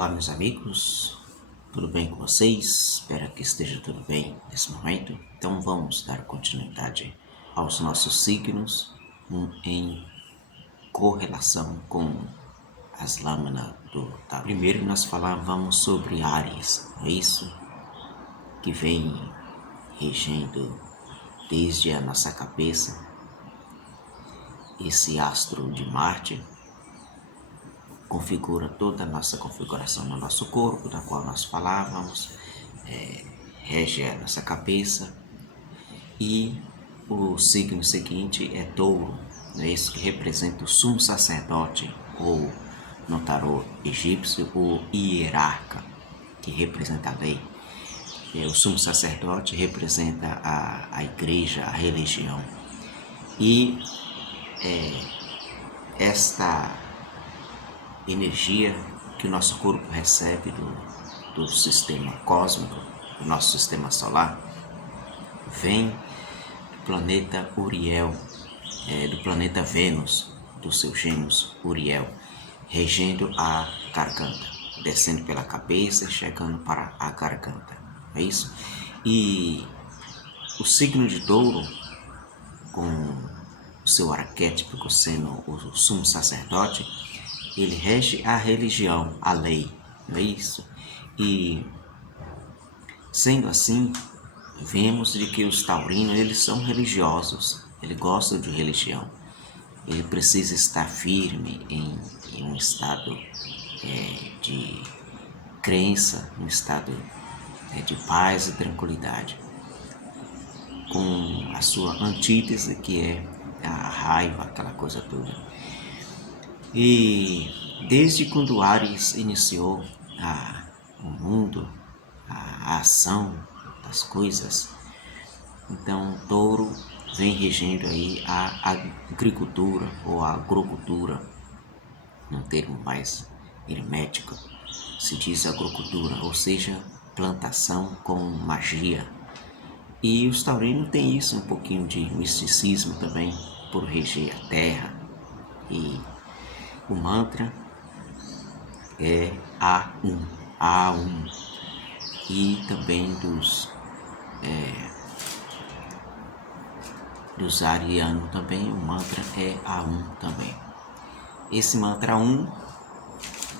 Olá, meus amigos, tudo bem com vocês? Espero que esteja tudo bem nesse momento. Então, vamos dar continuidade aos nossos signos em correlação com as lâminas do tarô. Primeiro, nós falávamos sobre Áries, não é isso? Que vem regendo desde a nossa cabeça esse astro de Marte. Configura toda a nossa configuração no nosso corpo, da qual nós falávamos, rege a nossa cabeça. E o signo seguinte é Touro, é isso que representa o sumo sacerdote, ou no tarô egípcio, o hierarca, que representa a lei. O sumo sacerdote representa a igreja, a religião. E esta energia que o nosso corpo recebe do sistema cósmico, do nosso sistema solar, vem do planeta Uriel, do planeta Vênus, do seu gêmeos Uriel, regendo a garganta, descendo pela cabeça e chegando para a garganta. É isso? E o signo de Touro, com o seu arquétipo sendo o sumo sacerdote, ele rege a religião, a lei, não é isso? E sendo assim, vemos de que os taurinos, eles são religiosos, eles gostam de religião. Ele precisa estar firme em um estado de crença, um estado de paz e tranquilidade, com a sua antítese, que é a raiva, aquela coisa toda. E desde quando Áries iniciou o mundo, a ação das coisas, então Touro vem regendo aí a agricultura ou a agrocultura, num termo mais hermético, se diz agrocultura, ou seja, plantação com magia. E os taurinos têm isso, um pouquinho de misticismo também, por reger a terra. E o mantra é A1, e também dos arianos também, o mantra é A1 também. Esse mantra A1,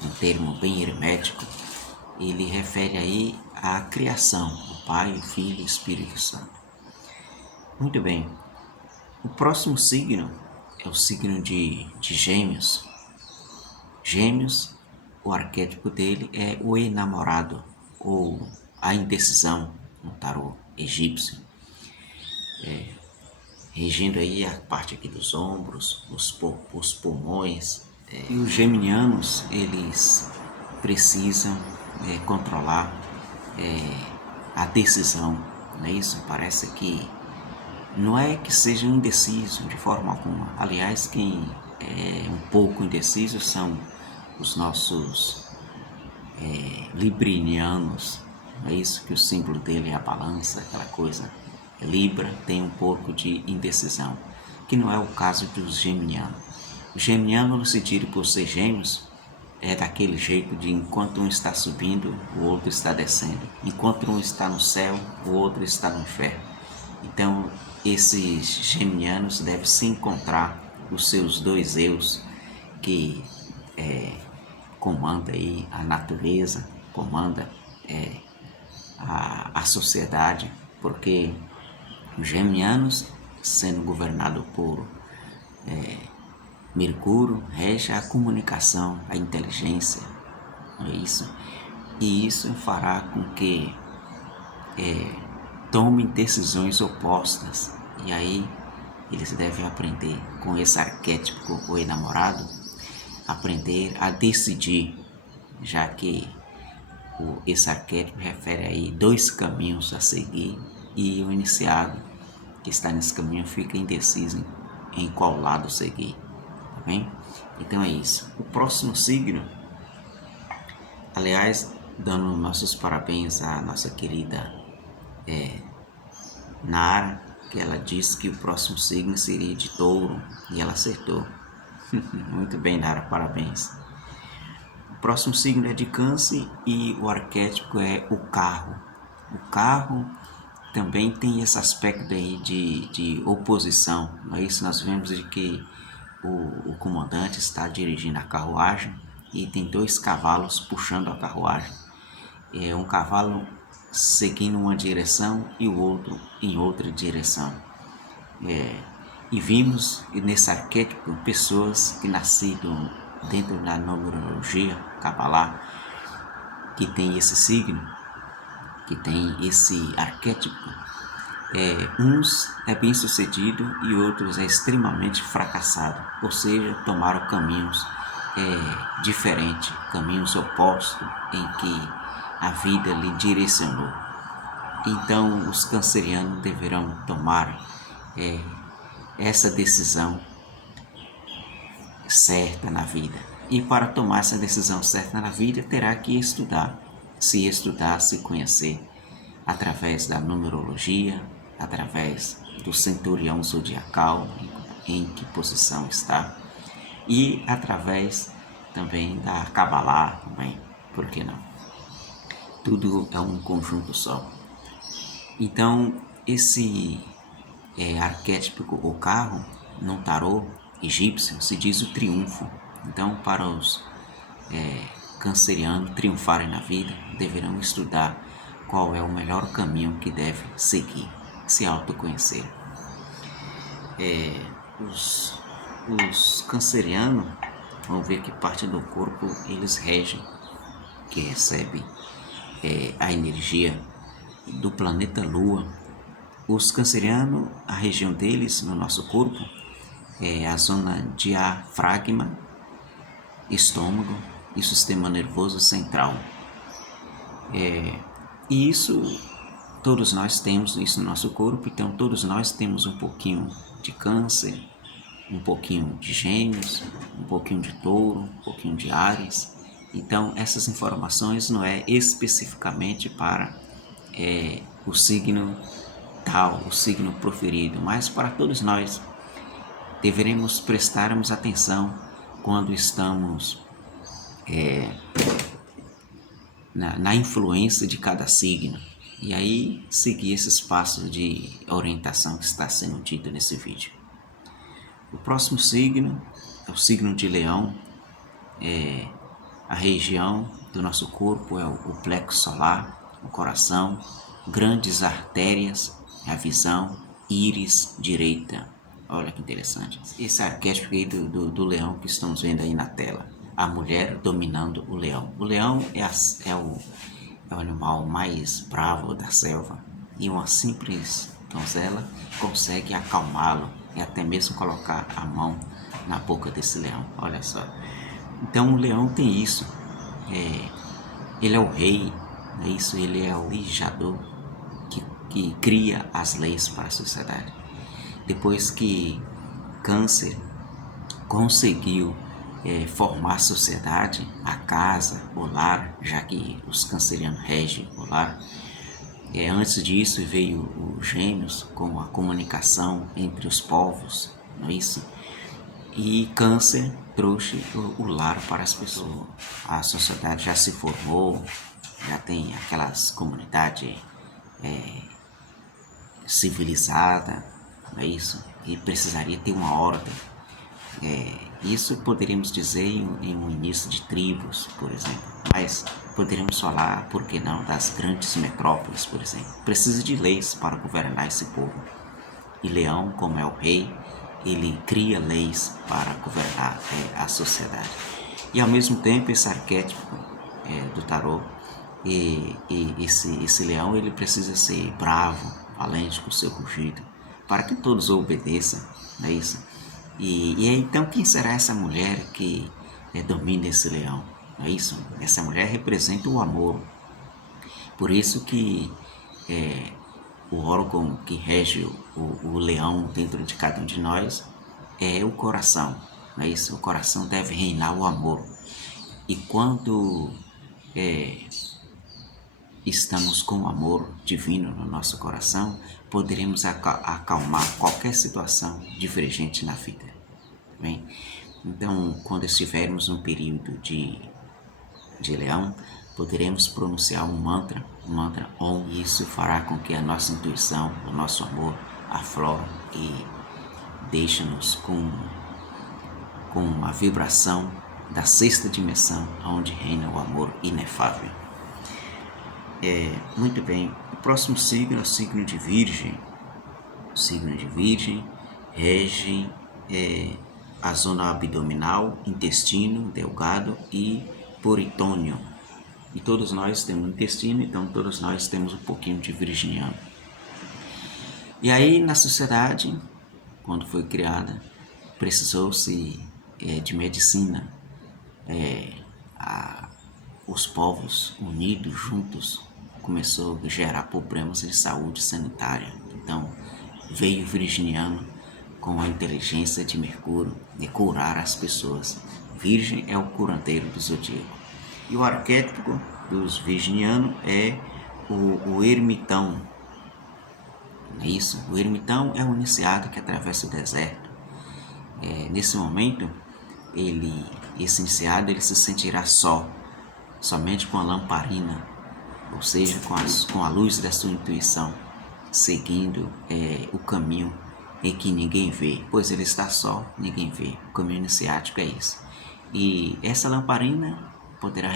um termo bem hermético, ele refere aí à criação, o Pai, o Filho e o Espírito Santo. Muito bem, o próximo signo é o signo de Gêmeos. Gêmeos, o arquétipo dele é o enamorado, ou a indecisão no tarô egípcio, regendo aí a parte aqui dos ombros, os pulmões. E os geminianos, eles precisam controlar a decisão, não é isso? Parece que não é que sejam indecisos de forma alguma. Aliás, quem é um pouco indeciso são os nossos librinianos, não é isso? Que o símbolo dele é a balança, aquela coisa. Libra tem um pouco de indecisão, que não é o caso dos geminianos. O geminiano, no sentido por ser gêmeos, é daquele jeito de enquanto um está subindo, o outro está descendo. Enquanto um está no céu, o outro está no inferno. Então, esses geminianos devem se encontrar os seus dois eus, que comanda aí a natureza, comanda a sociedade, porque os geminianos, sendo governado por Mercúrio, rege a comunicação, a inteligência, não é isso? E isso fará com que tomem decisões opostas. E aí eles devem aprender com esse arquétipo, o enamorado, aprender a decidir, já que esse arquétipo refere aí dois caminhos a seguir, e o iniciado que está nesse caminho fica indeciso em qual lado seguir, tá bem? Então é isso. O próximo signo, aliás, dando nossos parabéns à nossa querida Nara, que ela disse que o próximo signo seria de Touro, e ela acertou. Muito bem, Nara, parabéns. Próximo signo é de Câncer e o arquétipo é o carro. O carro também tem esse aspecto aí de oposição, não é isso? Nós vemos de que o comandante está dirigindo a carruagem e tem 2 cavalos puxando a carruagem. É um cavalo seguindo uma direção e o outro em outra direção. E vimos nesse arquétipo pessoas que nasceram dentro da numerologia Kabbalah, que tem esse signo, que tem esse arquétipo. Uns é bem sucedido e outros é extremamente fracassado, ou seja, tomaram caminhos diferentes, caminhos opostos em que a vida lhe direcionou. Então os cancerianos deverão tomar essa decisão certa na vida. E para tomar essa decisão certa na vida, terá que estudar, se conhecer, através da numerologia, através do centurião zodiacal, em que posição está, e através também da Kabbalah, também, por que não? Tudo é um conjunto só. Então, esse arquétipo, o carro, no tarô egípcio, se diz o triunfo. Então, para os cancerianos triunfarem na vida, deverão estudar qual é o melhor caminho que deve seguir, se autoconhecer. Os cancerianos, vão ver que parte do corpo eles regem, que recebe a energia do planeta Lua. Os cancerianos, a região deles no nosso corpo é a zona diafragma, estômago e sistema nervoso central. E isso, todos nós temos isso no nosso corpo, então todos nós temos um pouquinho de câncer, um pouquinho de gêmeos, um pouquinho de touro, um pouquinho de áries. Então essas informações não é especificamente para o signo tal, o signo proferido, mas para todos nós. Deveremos prestarmos atenção quando estamos na influência de cada signo e aí seguir esses passos de orientação que está sendo dito nesse vídeo. O próximo signo é o signo de Leão. A região do nosso corpo é o plexo solar, o coração, grandes artérias, a visão, íris direita. Olha que interessante. Esse arquétipo aí do leão que estamos vendo aí na tela. A mulher dominando o leão. O leão é o animal mais bravo da selva. E uma simples donzela consegue acalmá-lo e até mesmo colocar a mão na boca desse leão. Olha só. Então o leão tem isso. Ele é o rei, não é isso? Ele é o legislador que cria as leis para a sociedade. Depois que Câncer conseguiu formar a sociedade, a casa, o lar, já que os cancerianos regem o lar, antes disso veio os Gêmeos com a comunicação entre os povos, não é isso? E Câncer trouxe o lar para as pessoas. A sociedade já se formou, já tem aquelas comunidades civilizadas, não é isso? E precisaria ter uma ordem. Isso poderíamos dizer em um início de tribos, por exemplo. Mas poderíamos falar, por que não, das grandes metrópoles, por exemplo. Precisa de leis para governar esse povo. E Leão, como é o rei, ele cria leis para governar a sociedade. E ao mesmo tempo esse arquétipo do tarô, esse leão, ele precisa ser bravo, valente com o seu rugido, para que todos o obedeçam, não é isso? E então quem será essa mulher que domina esse leão? Não é isso? Essa mulher representa o amor. Por isso que o órgão que rege o leão dentro de cada um de nós é o coração, não é isso? O coração deve reinar o amor. E quando estamos com o amor divino no nosso coração, poderemos acalmar qualquer situação divergente na vida. Bem? Então, quando estivermos num período de de leão, poderemos pronunciar um mantra Om, e isso fará com que a nossa intuição, o nosso amor aflore e deixe-nos com uma vibração da sexta dimensão, onde reina o amor inefável. Muito bem, o próximo signo é o signo de Virgem. O signo de Virgem rege a zona abdominal, intestino delgado e peritônio. E todos nós temos intestino, então todos nós temos um pouquinho de virginiano. E aí na sociedade, quando foi criada, precisou-se de medicina. Os povos unidos, juntos, começou a gerar problemas de saúde sanitária. Então veio o virginiano com a inteligência de Mercúrio de curar as pessoas. Virgem é o curandeiro do zodíaco. E o arquétipo dos virginianos é o ermitão. Não é isso? O ermitão é o iniciado que atravessa o deserto. Nesse momento, esse iniciado ele se sentirá somente com a lamparina, ou seja, com a luz da sua intuição, seguindo o caminho em que ninguém vê, pois ele está só, ninguém vê. O caminho iniciático é isso. E essa lamparina poderá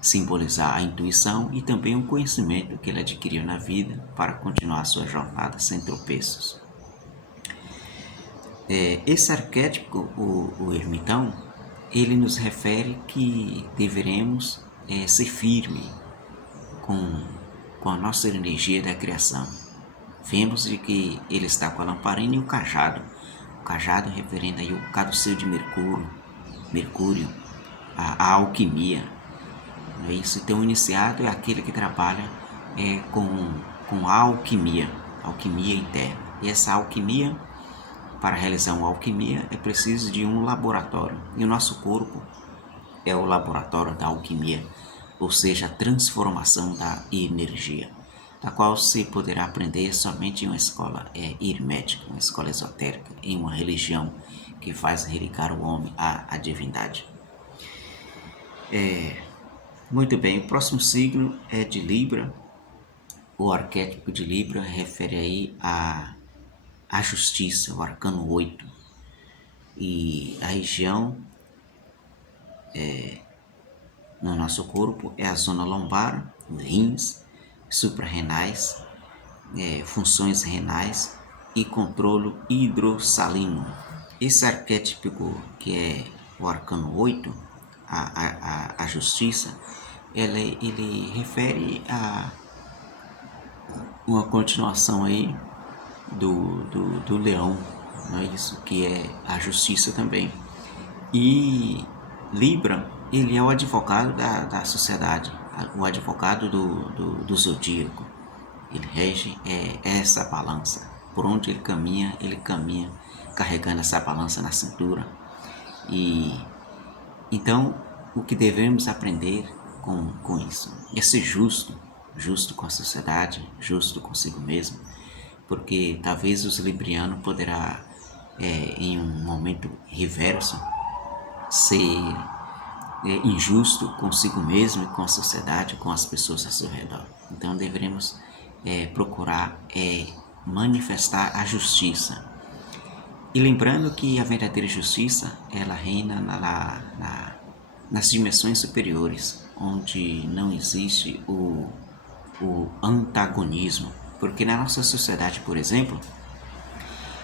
simbolizar a intuição e também o conhecimento que ele adquiriu na vida para continuar sua jornada sem tropeços. Esse arquétipo, o ermitão, ele nos refere que deveremos ser firmes com a nossa energia da criação. Vemos de que ele está com a lamparina e o cajado. O cajado referendo aí o caduceu de Mercúrio, a alquimia. Não é isso? Então o iniciado é aquele que trabalha com a alquimia interna. E essa alquimia, para realizar uma alquimia, é preciso de um laboratório. E o nosso corpo é o laboratório da alquimia, ou seja, a transformação da energia, da qual se poderá aprender somente em uma escola hermética, uma escola esotérica, em uma religião que faz religar o homem à divindade. Muito bem, o próximo signo é de Libra. O arquétipo de Libra refere aí a justiça, o arcano 8. E a região no nosso corpo é a zona lombar, os rins, suprarrenais, funções renais e controle hidrossalino. Esse arquétipo que é o arcano 8, a justiça, ele refere a uma continuação aí do leão, não é isso? Que é a justiça também. E Libra, ele é o advogado da sociedade, o advogado do zodíaco. Ele rege essa balança. Por onde ele caminha carregando essa balança na cintura. E então, o que devemos aprender com isso é ser justo com a sociedade, justo consigo mesmo, porque talvez os librianos poderá, em um momento reverso, ser injusto consigo mesmo e com a sociedade, com as pessoas ao seu redor. Então deveremos procurar manifestar a justiça. E lembrando que a verdadeira justiça, ela reina nas dimensões superiores, onde não existe o antagonismo. Porque na nossa sociedade, por exemplo,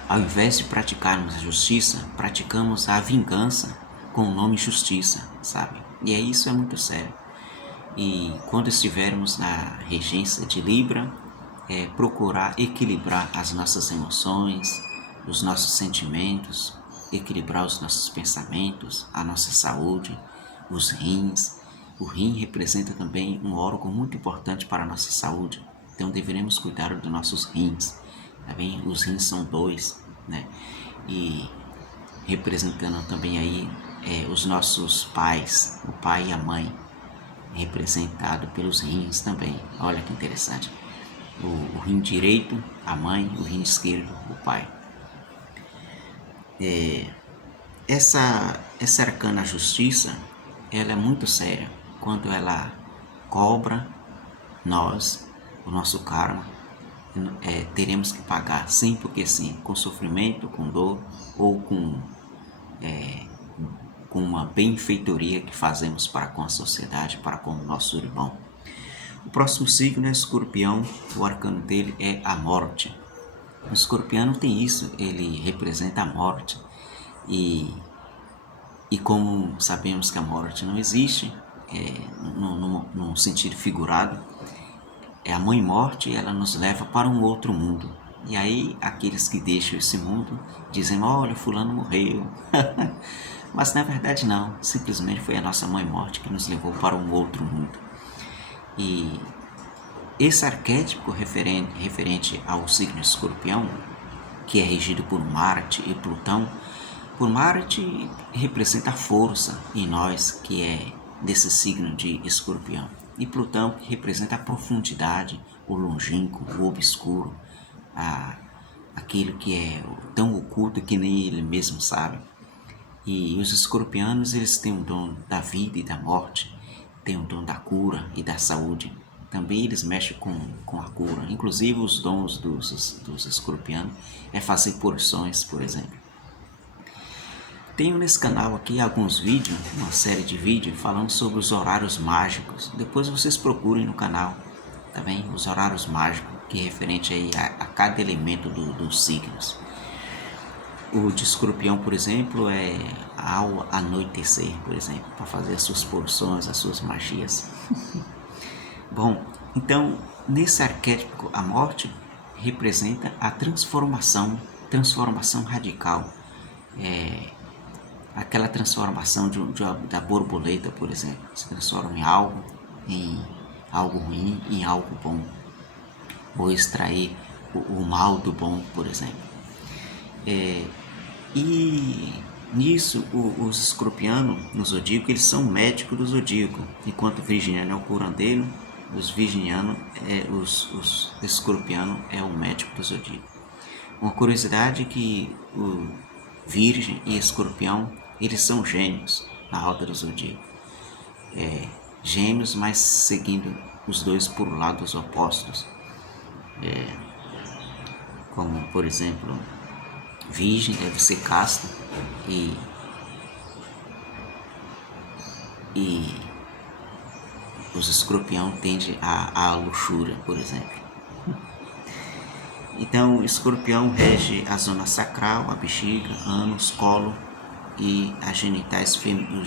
ao invés de praticarmos a justiça, praticamos a vingança com o nome justiça, sabe? E isso é muito sério. E quando estivermos na regência de Libra, procurar equilibrar as nossas emoções, os nossos sentimentos, equilibrar os nossos pensamentos, a nossa saúde, os rins. O rim representa também um órgão muito importante para a nossa saúde, então deveremos cuidar dos nossos rins. Tá bem? Os rins são 2, né? E representando também aí os nossos pais, o pai e a mãe, representado pelos rins também. Olha que interessante. O rim direito, a mãe, o rim esquerdo, o pai. Essa arcana justiça, ela é muito séria. Quando ela cobra nós, o nosso karma, teremos que pagar sim, porque sim, com sofrimento, com dor ou com uma benfeitoria que fazemos para com a sociedade, para com o nosso irmão. O próximo signo é Escorpião, o arcano dele é a morte. O escorpião tem isso, ele representa a morte e como sabemos que a morte não existe, num sentido figurado, é a mãe morte, ela nos leva para um outro mundo. E aí aqueles que deixam esse mundo dizem, olha, fulano morreu. Mas na verdade não, simplesmente foi a nossa mãe morte que nos levou para um outro mundo. E esse arquétipo referente ao signo escorpião, que é regido por Marte e Plutão, por Marte representa a força em nós, que é desse signo de escorpião. E Plutão que representa a profundidade, o longínquo, o obscuro, aquilo que é tão oculto que nem ele mesmo sabe. E os escorpianos, eles têm o dom da vida e da morte, têm o dom da cura e da saúde. Também eles mexem com a cura. Inclusive os dons dos escorpianos é fazer porções, por exemplo. Tenho nesse canal aqui alguns vídeos, uma série de vídeos falando sobre os horários mágicos. Depois vocês procurem no canal, tá bem? Os horários mágicos, que é referente aí a cada elemento dos signos. O de escorpião, por exemplo, é ao anoitecer, por exemplo, para fazer as suas porções, as suas magias. Bom, então, nesse arquétipo, a morte representa a transformação radical. Aquela transformação da borboleta, por exemplo, se transforma em algo ruim, em algo bom, ou extrair o mal do bom, por exemplo. E nisso, os escorpianos no zodíaco, eles são médicos do zodíaco, enquanto o virginiano é o curandeiro, os escorpianos é o médico do zodíaco. Uma curiosidade é que o Virgem e Escorpião, eles são gêmeos na roda do zodíaco. Gêmeos, mas seguindo os dois por lados opostos. Como, por exemplo, Virgem deve ser casta e os Escorpião tendem à luxúria, por exemplo. Então, o escorpião rege a zona sacral, a bexiga, ânus, colo e os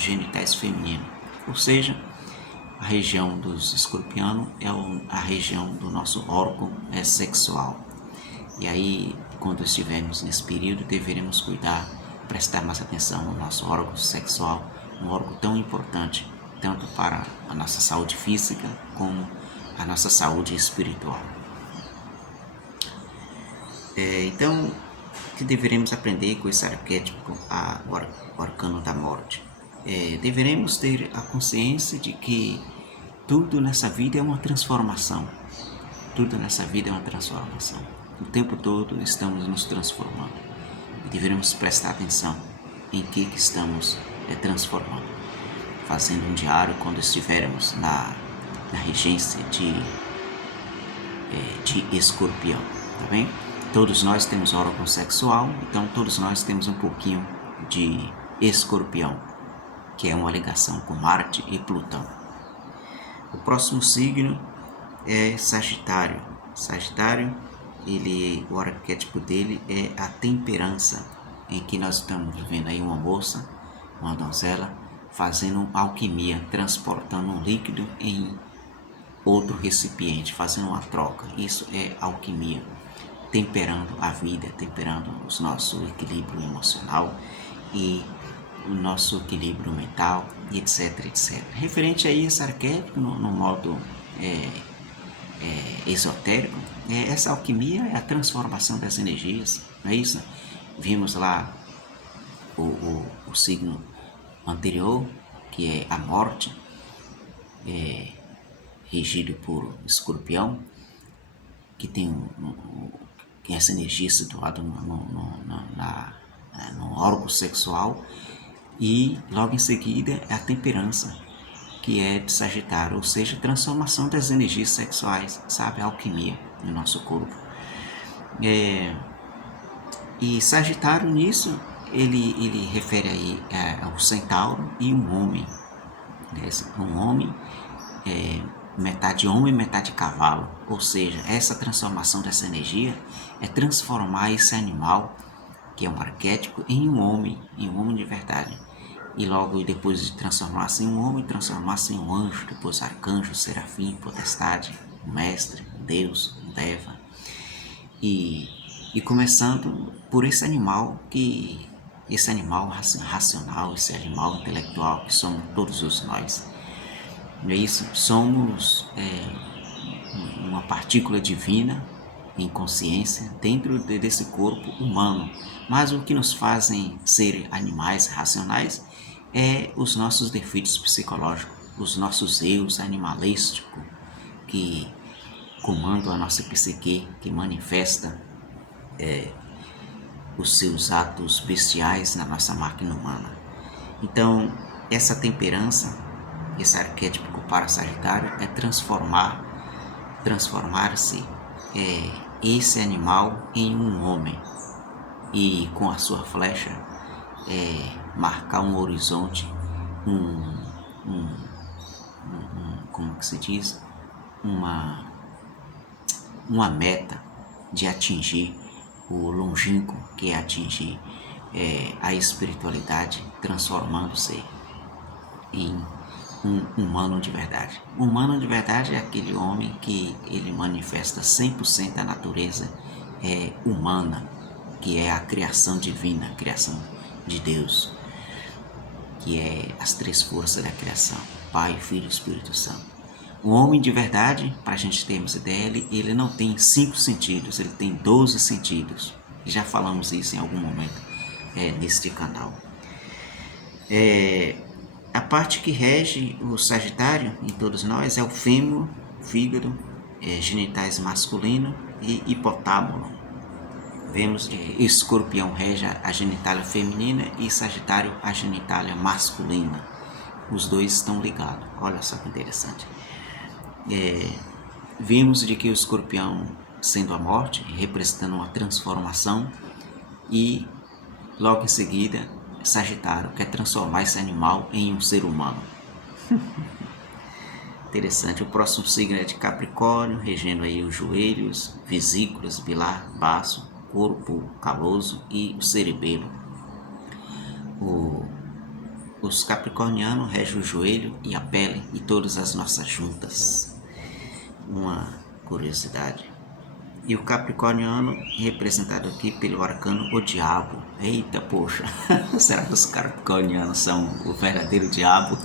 genitais femininos. Ou seja, a região dos escorpianos é a região do nosso órgão sexual. E aí, quando estivermos nesse período, deveremos cuidar, prestar mais atenção no nosso órgão sexual, um órgão tão importante, tanto para a nossa saúde física como a nossa saúde espiritual. Então, o que deveremos aprender com esse arquétipo, o arcano da morte? Deveremos ter a consciência de que tudo nessa vida é uma transformação. Tudo nessa vida é uma transformação. O tempo todo estamos nos transformando. E deveremos prestar atenção em que estamos transformando. Fazendo um diário quando estivermos na regência de escorpião, tá bem? Todos nós temos órgão sexual, então todos nós temos um pouquinho de escorpião, que é uma ligação com Marte e Plutão. O próximo signo é Sagitário. Sagitário, o arquétipo dele é a temperança, em que nós estamos vendo aí uma moça, uma donzela, fazendo alquimia, transportando um líquido em outro recipiente, fazendo uma troca. Isso é alquimia, temperando a vida, temperando o nosso equilíbrio emocional e o nosso equilíbrio mental, etc, etc. Referente a esse arquétipo, no modo esotérico, essa alquimia é a transformação das energias, não é isso? Vimos lá o signo anterior, que é a morte, regido por escorpião, que tem essa energia situada no órgão sexual, E logo em seguida é a temperança, que é de Sagitário, ou seja, transformação das energias sexuais, sabe? A alquimia no nosso corpo. E Sagitário nisso, ele refere aí ao centauro e um homem. Um homem, metade homem, metade cavalo. Ou seja, essa transformação dessa energia é transformar esse animal, que é um arquétipo, em um homem de verdade. E logo depois de transformar-se em um homem, transformar-se em um anjo, depois arcanjo, serafim, potestade, um mestre, um Deus, um Deva. E começando por esse animal racional, esse animal intelectual que somos todos nós. Não é isso? Somos uma partícula divina em consciência dentro desse corpo humano. Mas o que nos fazem ser animais racionais é os nossos defeitos psicológicos, os nossos eus animalísticos que comandam a nossa psique, que manifesta os seus atos bestiais na nossa máquina humana. Então, essa temperança, esse arquétipo para Sagitário é transformar-se esse animal em um homem e com a sua flecha marcar um horizonte, como que se diz, uma meta de atingir o longínquo, que é atingir a espiritualidade, transformando-se em um humano de verdade. Um humano de verdade é aquele homem que ele manifesta 100% a natureza humana, que é a criação divina, a criação de Deus, que é as três forças da criação, Pai, Filho e Espírito Santo. O homem de verdade, para a gente termos ideia, ele não tem 5 sentidos, ele tem 12 sentidos. Já falamos isso em algum momento neste canal. A parte que rege o Sagitário em todos nós é o fêmur, fígado, genitais masculino e hipotálamo. Vemos que Escorpião rege a genitália feminina e Sagitário a genitália masculina. Os dois estão ligados. Olha só que interessante. Vimos de que o Escorpião, sendo a morte, representando uma transformação, e logo em seguida Sagitário quer transformar esse animal em um ser humano. Interessante. O próximo signo é de Capricórnio, regendo aí os joelhos, vesículas, bilar, baço, corpo caloso e o cerebelo. Os capricornianos regem o joelho e a pele e todas as nossas juntas. Uma curiosidade. E o capricorniano representado aqui pelo arcano o diabo. Eita, poxa, será que os capricornianos são o verdadeiro diabo?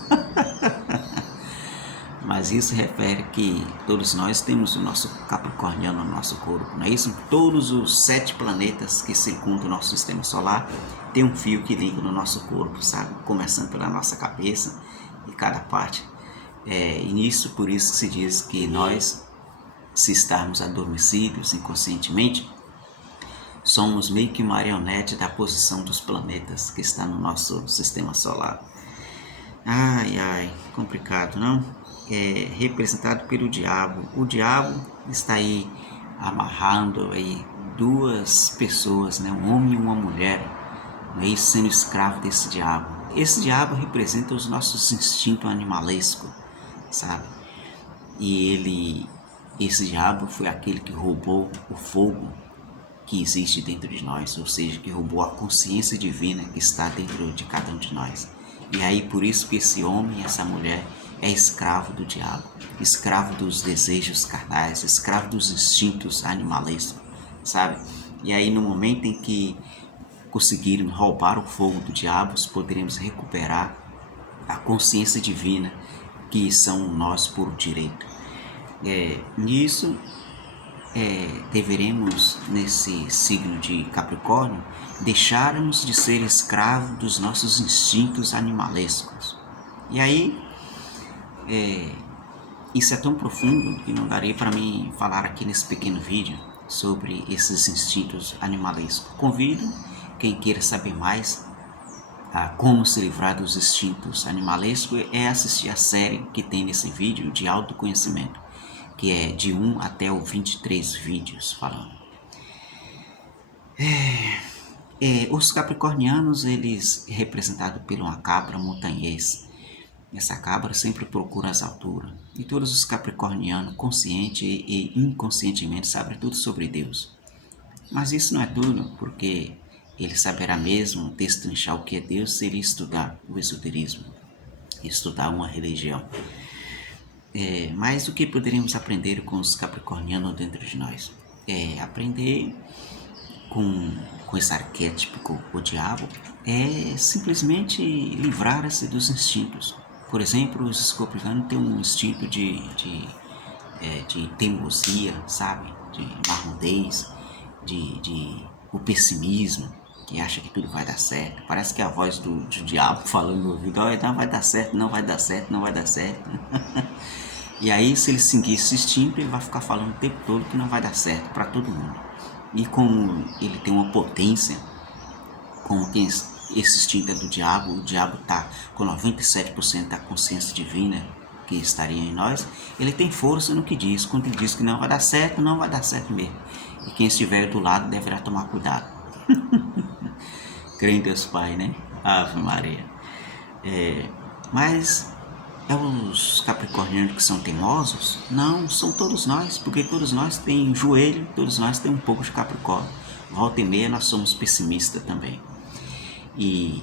Mas isso refere que todos nós temos o nosso capricorniano no nosso corpo, não é isso? Todos os 7 planetas que circundam o nosso sistema solar tem um fio que liga no nosso corpo, sabe? Começando pela nossa cabeça e cada parte. E nisso, por isso se diz que nós, se estarmos adormecidos inconscientemente, somos meio que marionete da posição dos planetas que está no nosso sistema solar. Ai, complicado, não? Representado pelo diabo. O diabo está aí amarrando aí 2 pessoas, né? Um homem e uma mulher, aí sendo escravo desse diabo. Esse diabo representa os nossos instintos animalescos, sabe? E esse diabo foi aquele que roubou o fogo que existe dentro de nós, ou seja, que roubou a consciência divina que está dentro de cada um de nós. E aí por isso que esse homem e essa mulher é escravo do diabo, escravo dos desejos carnais, escravo dos instintos animalescos, sabe? E aí no momento em que conseguirmos roubar o fogo do diabo, poderemos recuperar a consciência divina que são nós por direito. Nisso deveremos, nesse signo de Capricórnio, deixarmos de ser escravos dos nossos instintos animalescos. E aí isso é tão profundo que não daria para mim falar aqui nesse pequeno vídeo sobre esses instintos animalescos. Convido quem queira saber mais a como se livrar dos instintos animalescos é assistir a série que tem nesse vídeo de autoconhecimento, que é de 1 até o 23 vídeos falando. Os capricornianos, eles representados por uma cabra montanhês. Essa cabra sempre procura as alturas. E todos os capricornianos, consciente e inconscientemente, sabem tudo sobre Deus. Mas isso não é tudo, porque ele saberá mesmo destrinchar o que é Deus se ele estudar o esoterismo, estudar uma religião. Mas o que poderíamos aprender com os capricornianos dentro de nós? Aprender com esse arquétipo, o diabo, é simplesmente livrar-se dos instintos. Por exemplo, os escorpianos têm um instinto de teimosia, sabe? De marrondez, o pessimismo, que acha que tudo vai dar certo. Parece que é a voz do diabo falando no ouvido: não vai dar certo, não vai dar certo, não vai dar certo. E aí, se ele seguir esse instinto, ele vai ficar falando o tempo todo que não vai dar certo para todo mundo. E como ele tem uma potência, como tem esse instinto é do diabo, o diabo está com 97% da consciência divina que estaria em nós, ele tem força no que diz. Quando ele diz que não vai dar certo, não vai dar certo mesmo. E quem estiver do lado deverá tomar cuidado. Crê em Deus Pai, né? Ave Maria. Mas os capricornianos que são teimosos? Não, são todos nós, porque todos nós temos joelho, todos nós temos um pouco de capricórnio. Volta e meia nós somos pessimistas também. E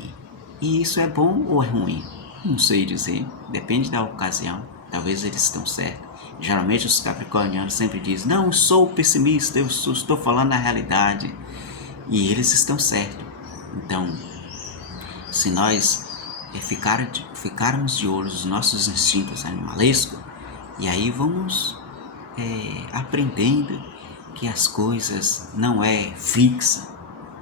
isso é bom ou é ruim? Não sei dizer, depende da ocasião. Talvez eles estão certos. Geralmente os capricornianos sempre dizem: não, sou pessimista, eu estou falando a realidade. E eles estão certos. Então, se nós ficarmos de olho nos nossos instintos animalescos, e aí vamos aprendendo que as coisas não é fixa,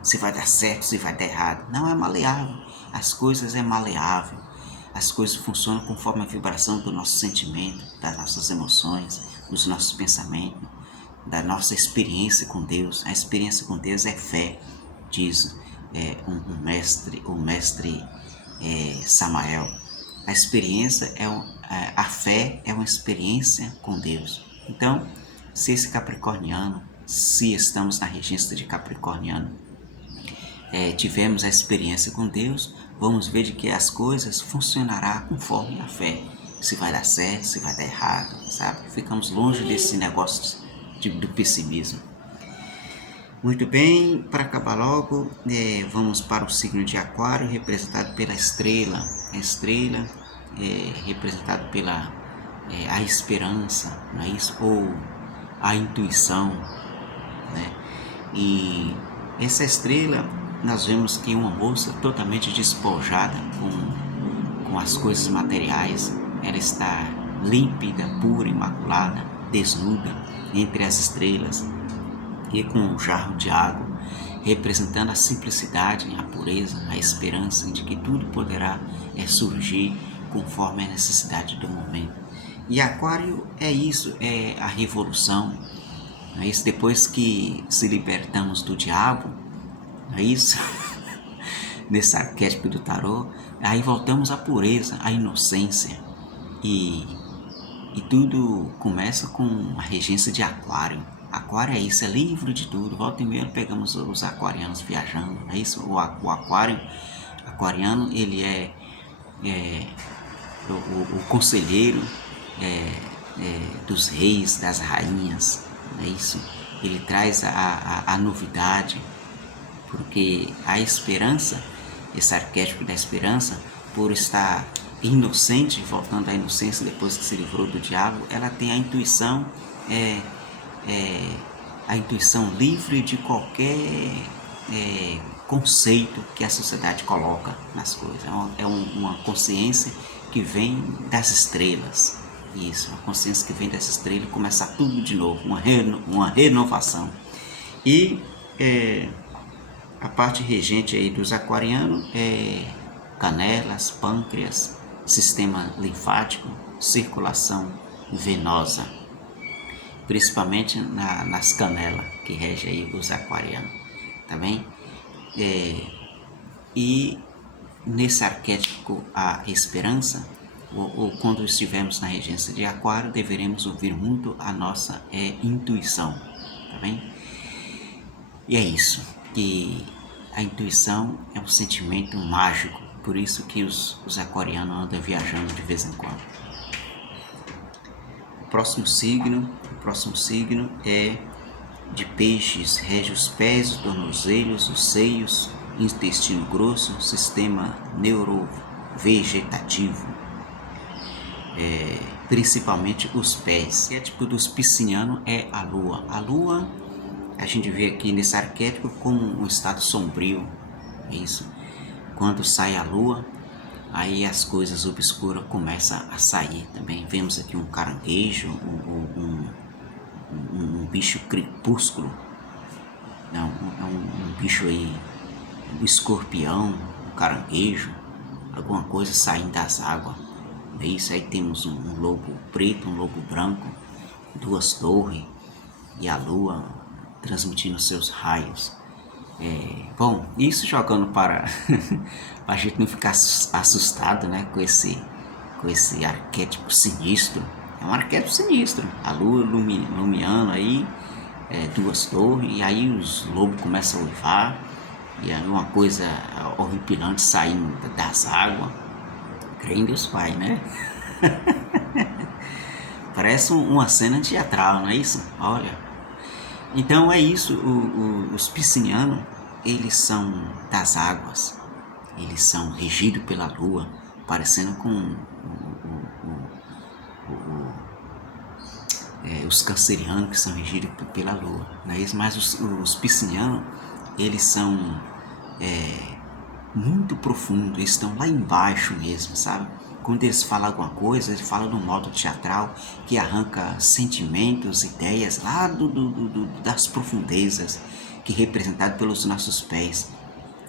se vai dar certo, se vai dar errado. Não, é maleável. As coisas é maleável. As coisas funcionam conforme a vibração do nosso sentimento, das nossas emoções, dos nossos pensamentos, da nossa experiência com Deus. A experiência com Deus é fé, diz o mestre Samael. A experiência a fé é uma experiência com Deus. Então, se esse capricorniano, se estamos na regência de capricorniano, tivemos a experiência com Deus, vamos ver de que as coisas funcionarão conforme a fé. Se vai dar certo, se vai dar errado, sabe? Ficamos longe desse negócio do pessimismo. Muito bem, para acabar logo, vamos para o signo de Aquário, representado pela estrela. A estrela é representada pela a esperança, não é isso? Ou a intuição, né? E essa estrela, nós vemos que uma moça totalmente despojada com as coisas materiais. Ela está límpida, pura, imaculada, desnuda entre as estrelas, e com um jarro de água, representando a simplicidade, a pureza, a esperança de que tudo poderá surgir conforme a necessidade do momento. E Aquário é isso, é a revolução. É isso, depois que se libertamos do diabo, é isso, nesse arquétipo do tarô, aí voltamos à pureza, à inocência. E tudo começa com a regência de Aquário. Aquário é isso, é livre de tudo. Volta e meia pegamos os aquarianos viajando, é isso. O aquariano, ele é o conselheiro dos reis, das rainhas, é isso. Ele traz a novidade, porque a esperança, esse arquétipo da esperança, por estar inocente, voltando à inocência depois que se livrou do diabo, ela tem a intuição livre de qualquer conceito que a sociedade coloca nas coisas. É uma consciência que vem das estrelas. Isso, uma consciência que vem dessa estrela e começar tudo de novo, uma renovação. E a parte regente aí dos aquarianos é canelas, pâncreas, sistema linfático, circulação venosa, principalmente nas canelas, que rege aí os aquarianos, tá bem? E nesse arquétipo a esperança, ou quando estivermos na regência de Aquário, deveremos ouvir muito a nossa intuição, tá bem? E é isso, que a intuição é um sentimento mágico, por isso que os aquarianos andam viajando de vez em quando. O próximo signo é de Peixes, rege os pés, os tornozelos, os seios, intestino grosso, sistema neurovegetativo, principalmente os pés. O arquétipo dos piscianos é a lua. A lua a gente vê aqui nesse arquétipo como um estado sombrio, é isso. Quando sai a lua, aí as coisas obscuras começam a sair também. Vemos aqui um caranguejo, um bicho crepúsculo, não, um bicho aí, um escorpião, um caranguejo, alguma coisa saindo das águas. É isso, aí temos um lobo preto, um lobo branco, duas torres e a lua transmitindo seus raios. Bom, isso jogando para a gente não ficar assustado, né, com esse arquétipo sinistro. É um arquétipo sinistro. A lua iluminando aí, duas torres, e aí os lobos começam a uivar, e aí uma coisa horripilante saindo das águas. Creio em Deus Pai, né? Parece uma cena teatral, não é isso? Olha. Então é isso, os piscianos, eles são das águas, eles são regidos pela lua, parecendo com os cancerianos, que são regidos pela lua, não é isso? Mas os piscianos, eles são muito profundos, eles estão lá embaixo mesmo, sabe? Quando eles falam alguma coisa, eles falam de um modo teatral que arranca sentimentos, ideias lá das profundezas, que é representado pelos nossos pés.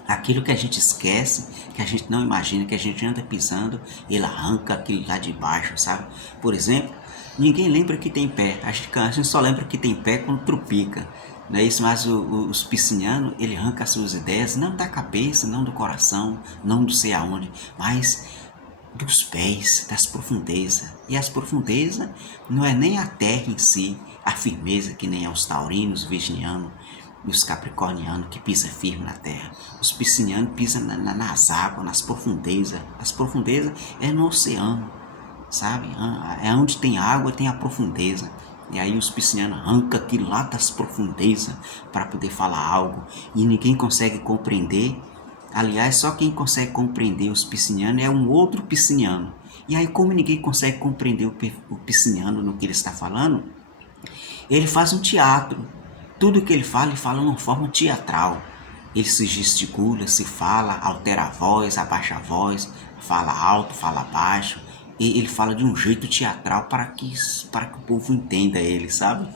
Aquilo que a gente esquece, que a gente não imagina, que a gente anda pisando, ele arranca aquilo lá de baixo, sabe? Por exemplo, ninguém lembra que tem pé, a gente só lembra que tem pé quando trupica. Não é isso? Mas os piscianos, ele arranca as suas ideias, não da cabeça, não do coração, não do sei aonde, mas dos pés, das profundezas. E as profundezas não é nem a terra em si, a firmeza, que nem os taurinos, os virginianos e os capricornianos, que pisam firme na terra. Os piscianos pisam nas águas, nas profundezas. As profundezas é no oceano, sabe? É onde tem água, tem a profundeza. E aí os piscianos arrancam aquilo lá das profundezas para poder falar algo, e ninguém consegue compreender. Aliás, só quem consegue compreender os piscianos é um outro pisciano. E aí, como ninguém consegue compreender o pisciano no que ele está falando, ele faz um teatro. Tudo que ele fala numa forma teatral. Ele se gesticula, se fala, altera a voz, abaixa a voz, fala alto, fala baixo. E ele fala de um jeito teatral para que o povo entenda ele, sabe?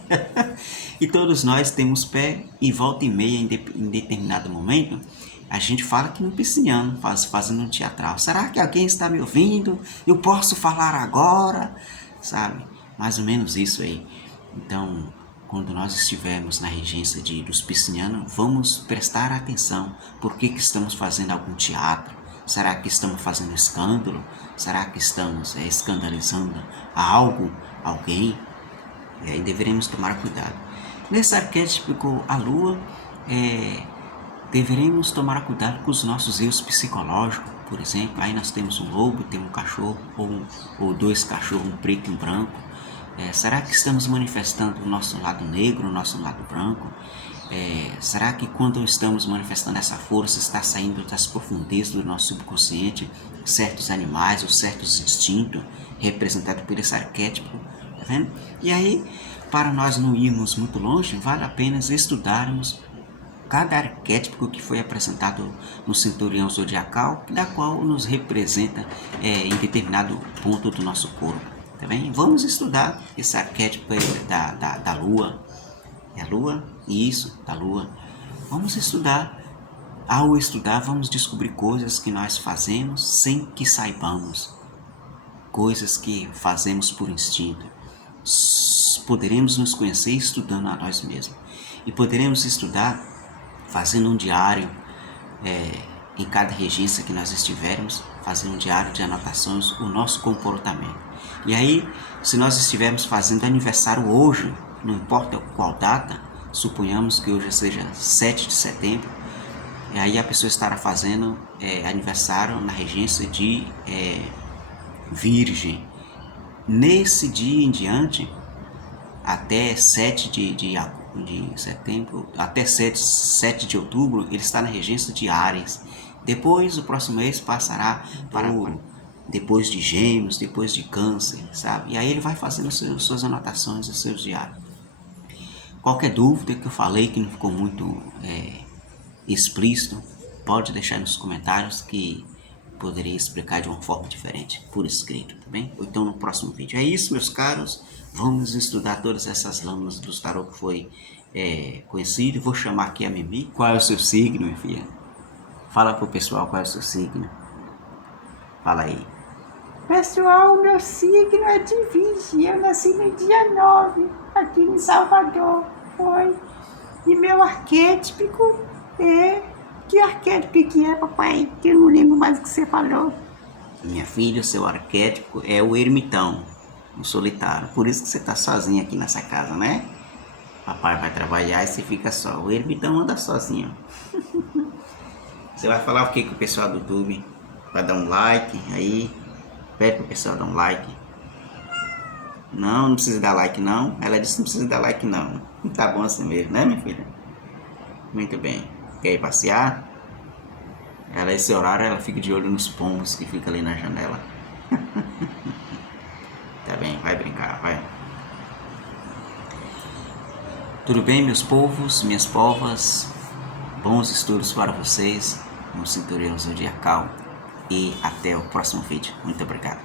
E todos nós temos pé, e volta e meia, em determinado momento, a gente fala que no pisciano, fazendo um teatral. Será que alguém está me ouvindo? Eu posso falar agora? Sabe? Mais ou menos isso aí. Então, quando nós estivermos na regência dos piscianos, vamos prestar atenção. Por que estamos fazendo algum teatro? Será que estamos fazendo escândalo? Será que estamos escandalizando algo, alguém? E aí deveremos tomar cuidado. Nesse arquétipo, a lua, deveremos tomar cuidado com os nossos erros psicológicos. Por exemplo, aí nós temos um lobo, tem um cachorro, ou dois cachorros, um preto e um branco. Será que estamos manifestando o nosso lado negro, o nosso lado branco? Será que quando estamos manifestando essa força, está saindo das profundezas do nosso subconsciente certos animais ou certos instintos representados por esse arquétipo? Tá vendo? E aí, para nós não irmos muito longe, vale a pena estudarmos cada arquétipo que foi apresentado no centurião zodiacal, da qual nos representa em determinado ponto do nosso corpo. Tá bem? Vamos estudar esse arquétipo da lua. É a lua? Isso, da lua. Vamos estudar. Ao estudar, vamos descobrir coisas que nós fazemos sem que saibamos. Coisas que fazemos por instinto. Poderemos nos conhecer estudando a nós mesmos. E poderemos estudar fazendo um diário, em cada registro que nós estivermos, fazer um diário de anotações, o nosso comportamento. E aí, se nós estivermos fazendo aniversário hoje, não importa qual data, suponhamos que hoje seja 7 de setembro, e aí a pessoa estará fazendo aniversário na regência de Virgem. Nesse dia em diante, até 7 de setembro, até 7 de outubro, ele está na regência de Áries. Depois, o próximo mês passará para depois de Gêmeos, depois de Câncer, sabe? E aí ele vai fazendo suas anotações, os seus diários. Qualquer dúvida que eu falei que não ficou muito explícito, pode deixar nos comentários que poderia explicar de uma forma diferente, por escrito, tá bem? Ou então no próximo vídeo. É isso, meus caros. Vamos estudar todas essas lâminas do tarô que foi conhecido. Vou chamar aqui a Mimi. Qual é o seu signo, minha filha? Fala pro pessoal qual é o seu signo. Fala aí. Pessoal, meu signo é de Virgem. Eu nasci no dia 9, aqui em Salvador. Foi. E meu arquétipo é... Que arquétipo que é, papai? Que eu não lembro mais o que você falou. Minha filha, o seu arquétipo é o ermitão, o solitário. Por isso que você tá sozinha aqui nessa casa, né? Papai vai trabalhar e você fica só. O ermitão anda sozinho. Você vai falar o que com o pessoal do YouTube? Vai dar um like aí. Pede pro pessoal dar um like. Não, não precisa dar like não. Ela disse que não precisa dar like não. Tá bom assim mesmo, né, minha filha? Muito bem. Quer ir passear? Ela, esse horário, ela fica de olho nos pombos que fica ali na janela. Tá bem, vai brincar, vai. Tudo bem, meus povos, minhas povas? Bons estudos para vocês no Cinturão Zodiacal. E até o próximo vídeo. Muito obrigado.